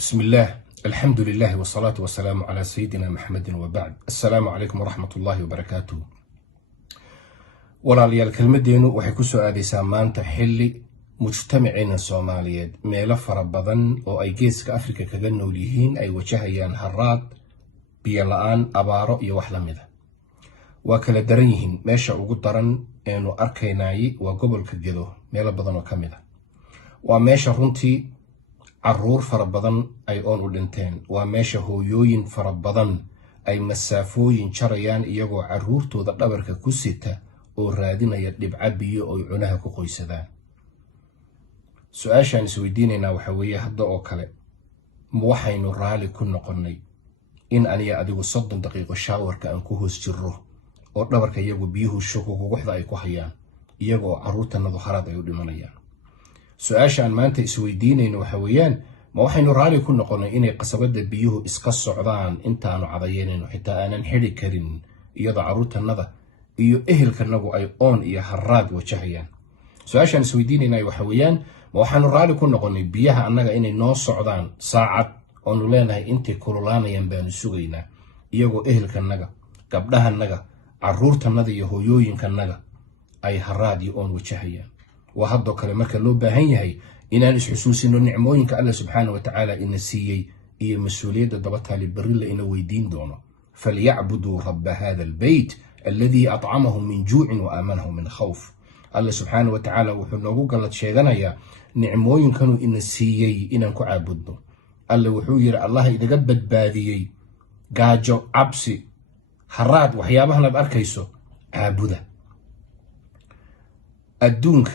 بسم الله الحمد لله والصلاة والسلام على سيدنا محمد وبعد السلام عليكم ورحمة الله وبركاته. walaalyaal kelmadeenu waxay ku soo aadaysaa maanta xilli mujtamaceena Soomaaliyeed meelo fara badan oo ay geeska Afrika kaga nool yihiin ay wajahayaan haraad, biyo la'aan, abaaro iyo wax la mid ah. waa kala daran yihiin. meesha ugu daran eenu arkaynay waa gobolka Gedo, meelo badan oo kamid ah. waa meesha runtii caruur fara badan ay oon u dhinteen. waa meesha hooyooyin fara badan ay masaafooyin jarayaan iyagoo caruurtooda dhabarka ku sita oo raadinaya dhibca biyo oo cunaha ku qoysadaan. su-aashaan isweydiinaynaa waxa weeye hadda oo kale ma waxaynu raali ku noqonnay in aniga adigu 30 daqiiqo shaawarka aan ku hoos jirro oo dhabarka iyagu biyuhu shukuuqda ay ku hayaan iyagoo caruurtanadu haraad ay u dhimanayaan. su-aashaan maanta isweydiinayna waxa weeyaan ma waxaynu raali ku noqonnay inay qasabada biyuhu iska socdaan intaanu cadayeynayno xitaa aanan xidhi karin iyadoo caruurtanada iyo ehelkanagu ay oon iyo haraad wajahayaan. su-aashaan isweydiinaynaa waxa weeyaan ma waxaanu raali ku noqonnay biyaha annaga inay noo socdaan saacad oonu leenahay intay kululaanayaan baanu sugaynaa iyagoo ehelkanaga, gabdhahanaga, caruurtanada iyo hooyooyinkanaga ay haraad iyo oon wajahayaan. waa haddoo kale marka loo baahan yahay inaan isxusuusino nicmooyinka Allah subxaanahu wa tacaala ina siiyey iyo mas-uuliyadda daba taali berri la ina weydiin doono. falyacbuduu rabba hada albayt alladii atcamahum min juucin wa aamanahum min khawf. Allah subxaanahu wa tacaala wuxuu noogu gallad sheeganayaa nicmooyinkanu ina siiyey inaan ku caabudno. alla wuxuu yidhi allah idaga badbaadiyey gaajo, cabsi, haraad, waxyaabahan aad arkayso caabuda. adduunka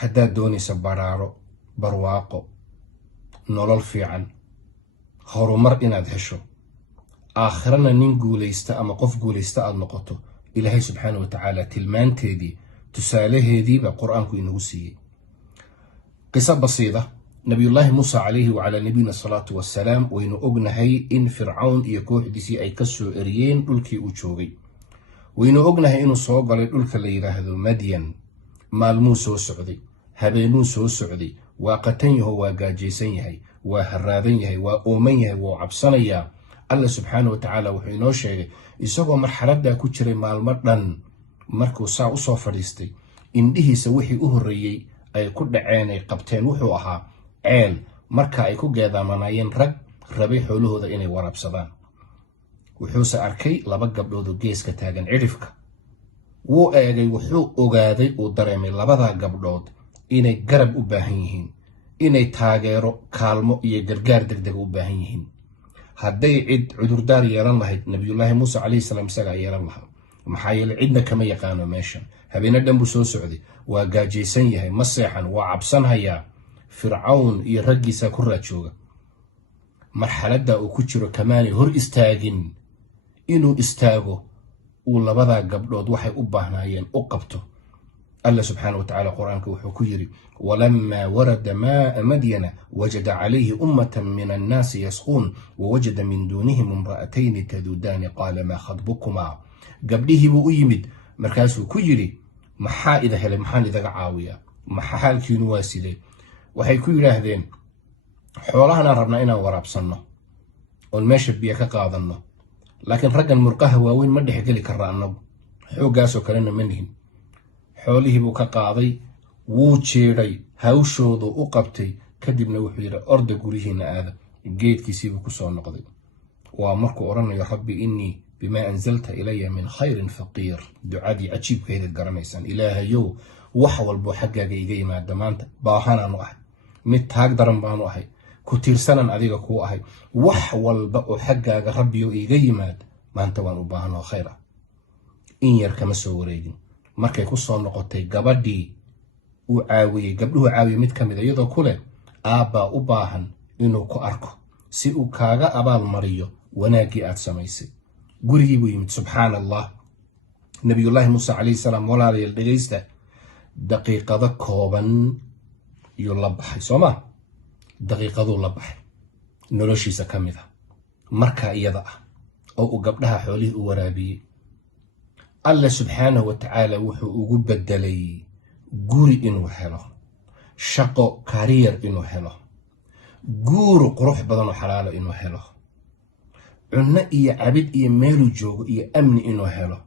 haddaad doonaysa baraaro, barwaaqo, nolol fiican, horumar inaad hesho, aakhirana nin guulaysta ama qof guulaysta aad noqoto, ilaahay subxaanahu wa tacaala tilmaanteedii tusaalaheediiba qur-aanku inagu siiyey. qiso basiida, nabiyullaahi muusa calayhi wacalaa nabiyina salaatu wassalaam waynu ognahay in fircawn iyo kooxdiisii ay ka soo eriyeen dhulkii uu joogay. waynu ognahay inuu soo galay dhulka la yidhaahdo madyan. maalmuu soo socday, habeenuu soo socday, waa qatan yaho, waa gaajaysan yahay, waa haraadan yahay, waa ooman yahay, wuu cabsanayaa. alla subxaanahu wa tacaala wuxuu inoo sheegay isagoo marxaladdaa ku jiray maalmo dhan markuu saa usoo fadhiistay indhihiisa wixii u horreeyey ay ku dhaceen ay qabteen wuxuu ahaa ceel marka ay ku geedaamanayeen rag rabay xoolahooda inay waraabsadaan. wuxuuse arkay 2 gabdhood oo geeska taagan cidhifka. wuu eegay, wuxuu ogaaday, uu dareemay 2 gabdhood inay garab u baahan yihiin, inay taageero, kaalmo iyo gargaar degdeg u baahan yihiin. hadday cid cudurdaar yeelan lahayd nabiyullaahi muuse calayhi salaam isagaa yeelan lahaa. maxaa yeelay cidna kama yaqaano meeshan. habeena dhan buu soo socday, waa gaajaysan yahay, ma seexan, waa cabsanhayaa. fircawn iyo raggiisaa ku raajooga. marxaladda uu ku jiro kamaanay hor istaagin inuu istaago uu 2 gabdhood waxay u baahnaayeen u qabto. alla subxaanahu wa tacaala qur-aanka wuxuu ku yidhi walamaa warada maaa madyana wajada calayhi ummatan min annaasi yasquun wawajada min duunihim imra'atayni taduudaani qaala maa khadbukumaa. gabdhihii buu u yimid, markaasuu ku yidhi maxaa ida helay, maxaan idaga caawiyaa, maxaa xaalkiinu waa sidee? waxay ku yidhaahdeen xoolahanaan rabnaa inaan waraabsanno oon meesha biyo ka qaadanno, laakiin raggan murqaha waaweyn ma dhexgeli karra annagu, xooggaasoo kalena ma nihin. xoolihii buu ka qaaday, wuu jeedhay, hawshoodu u qabtay, kadibna wuxuu yidhi orda guryihiina aada. geedkiisiibuu ku soo noqday. waa markuu odhanayo rabbi innii bimaa anzalta ilaya min khayrin faqiir. ducadii cajiibkeeda garanaysaan. ilaahayow wax walboo xaggaaga iga yimaada maanta baahanaanu ahay, mid taag daran baanu ahay, ku tiirsanan adiga kuu ahay. wax walba oo xaggaaga rabbiyo iga yimaada maanta waan u baahanoo khayr ah. in yar kama soo wareegin markay ku soo noqotay gabadhii uu caawiyey, gabdhuhu caawiyey mid ka mid a iyadoo ku leh aabbaa u baahan inuu ku arko si uu kaaga abaal mariyo wanaaggii aad samaysay. gurigii buu yimid. subxaan allah. nabiyullaahi muuse calayhi salaam walaalayaal dhegaysta, daqiiqado kooban yuu la baxay, soo ma? daqiiqaduu la baxay noloshiisa ka mid ah markaa iyada ah oo uu gabdhaha xoolihii u waraabiyey. alla subxaanahu wa tacaala wuxuu ugu bedelay guri inuu helo, shaqo, kariyar inuu helo, guur qurux badan oo xalaalo inuu helo, cunno iyo cabid iyo meeluu joogo iyo amni inuu helo.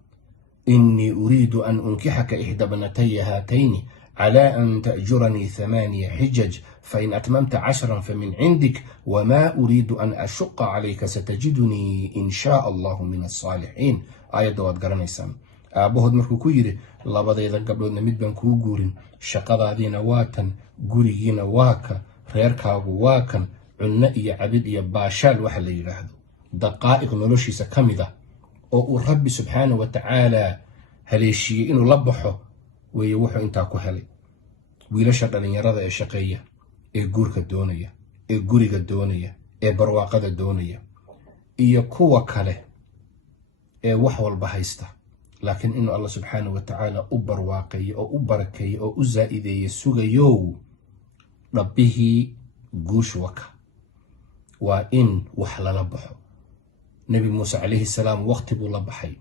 إني أريد أن أنكحك إحدى ابنتي هاتين على أن تأجرني 8 حجج فإن أتممت 10 فمن عندك وما أريد أن أشق عليك ستجدني إن شاء الله من الصالحين. آية دواد قرنيسان أبوهد مركو كويري labadayda gabdhoodna mid baan kuu guurin, shaqadaadiina waa tan, gurigiina waa ka, reerkaagu waa kan, cunno iyo cabid iyo baashaal waxa la yidhaahdo daqaa'iq noloshiisa ka mid ah oo uu rabbi subxaanahu wa tacaala haleeshiiyey inuu la baxo weeye wuxuu intaa ku helay. wiilasha dhallinyarada ee shaqeeya, ee guurka doonaya, ee guriga doonaya, ee barwaaqada doonaya, iyo kuwa kale ee wax walba haysta, laakiin inuu alla subxaanahu wa tacaala u barwaaqeeye oo u barakeeye oo u zaa'ideeye sugayow, dhabbihii guushu waka waa in wax lala baxo. nebi muuse calayhi salaam waqti buu la baxay,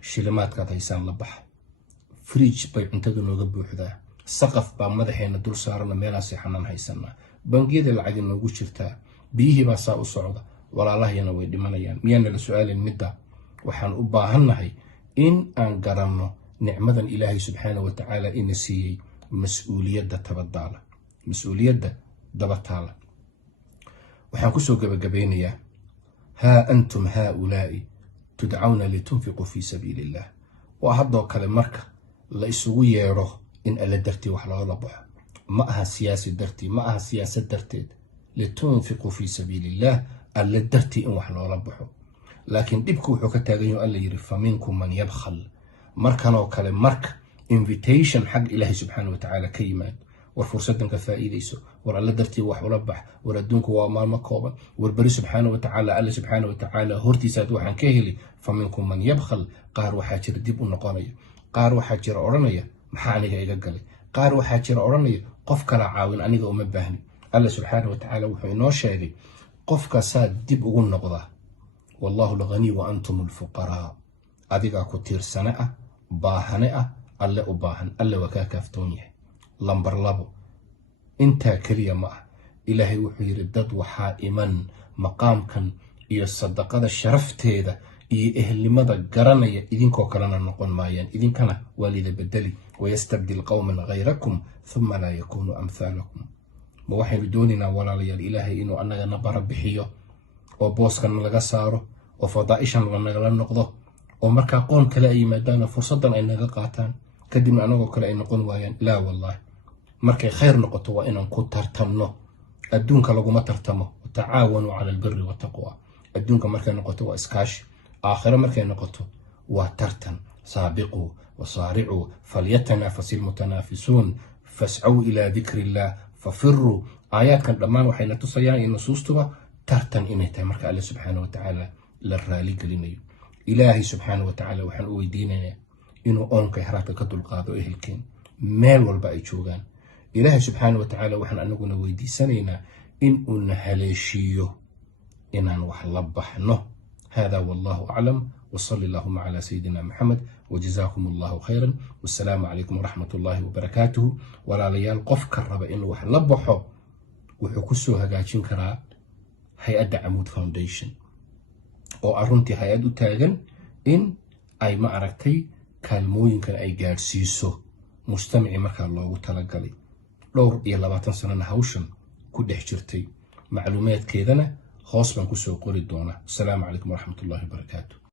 shilimaadkaad haysaan la baxa, fridge bay cuntadu nooga buuxdaa, saqaf baa madaxeena dul saarana meelaa seexanaan haysanaa, bangiyada lacag inoogu jirtaa, biyihii baa saa u socda, walaalahayana way dhimanayaan. miyaana la su-aalin midda? waxaan u baahannahay in aan garanno nicmadan ilaahay subxaanahu wa tacaala ina siiyey mas-uuliyadda daba taala. waxaan kusoo gabagabaynayaa ها أنتم هؤلاء تدعون لتنفقوا في سبيل الله. وهذا كلام مركة لا يسوي يروه إن ألا درتي وحلا ربح معها سياسة درتي معها سياسة درتي لتنفقوا في سبيل الله ألا درتي إن وحلا ربحه. لكن دبكوا حكتا غيو ألا يرفع منكم من يبخل. مركة نو كلام مركة invitation حق إلهي سبحانه وتعالى كيمات warfursadanka faa'iidayso, war alla dartii wax ula bax, war adduunku waa maalmo kooban, war bari subxaana wa tacaala alla subxaana wa tacaala hortiisaad waxaan ka heli. fa minkum man yabkhal, qaar waxaa jira dib u noqonaya, qaar waxaa jira odhanaya maxaa aniga iga galay, qaar waxaa jira odhanaya qof kala caawin aniga uma baahni. alla subxaana wa tacaala wuxuu inoo sheegay qofkaasaa dib ugu noqda, wallahu alghani wa antum alfuqaraa, adigaa ku tiirsane ah, baahane ah, alle u baahan, alle waa kaa kaaftoon yahay. lambar 2 intaa keliya ma ah, ilaahay wuxuu yidhi dad waxaa iman maqaamkan iyo sadaqada sharafteeda iyo ehelnimada garanaya, idinkoo kalena noqon maayaan, idinkana waa lida bedeli, wayastabdil qawman ghayrakum thumma laa yakunu amhaalakum. ma waxaynu doonaynaa walaalayaal ilaahay inuu annagana bara bixiyo oo booskan laga saaro oo fadaa'ishan nagala noqdo oo markaa qoon kale ay yimaadaana fursaddan ay naga qaataan kadibna anagoo kale ay noqon waayaan? laa wallahi, markay khayr noqoto waa inaan ku tartamno. adduunka laguma tartamo, watacaawanuu cala albiri wataqwa. adduunka markay noqoto waa iskaashi, aakhiro markay noqoto waa tartan. saabiquu wasaaricuu falyatanafasi lmutanaafisuun fascaw ilaa dikri illah fafiruu. aayaadkan dhammaan waxayna tusayaan in nusuustuba tartan inay tahay marka alle subxaana wa tacaala la raali gelinayo. ilaahay subxaana wa tacaala waxaan u weydiinaynaa inuu oonka haraadka ka dulqaado ehelkeen meel walba ay joogaan. ilaahay subxaana wa tacaala waxaan anaguna weydiisanaynaa in uu na haleeshiiyo inaan wax la baxno. hada wallahu aclam, وصلى اللهم على سيدنا محمد وجزاكم الله خيرا والسلام عليكم ورحمة الله وبركاته. ولا ليال قف كرب إنه وح لبحه وحكسه هجاجين كرا هيئة عمود فاونديشن أو أرنتي هيئة تاجن إن أي معركتي كالموين كان أي جارسيسو مجتمعي مركا الله وتلقلي لور يلا باتنسنا هوشن كده حجرتي معلومات كيدنا خاص بنكسو قولي الدونة. السلام عليكم ورحمة الله وبركاته.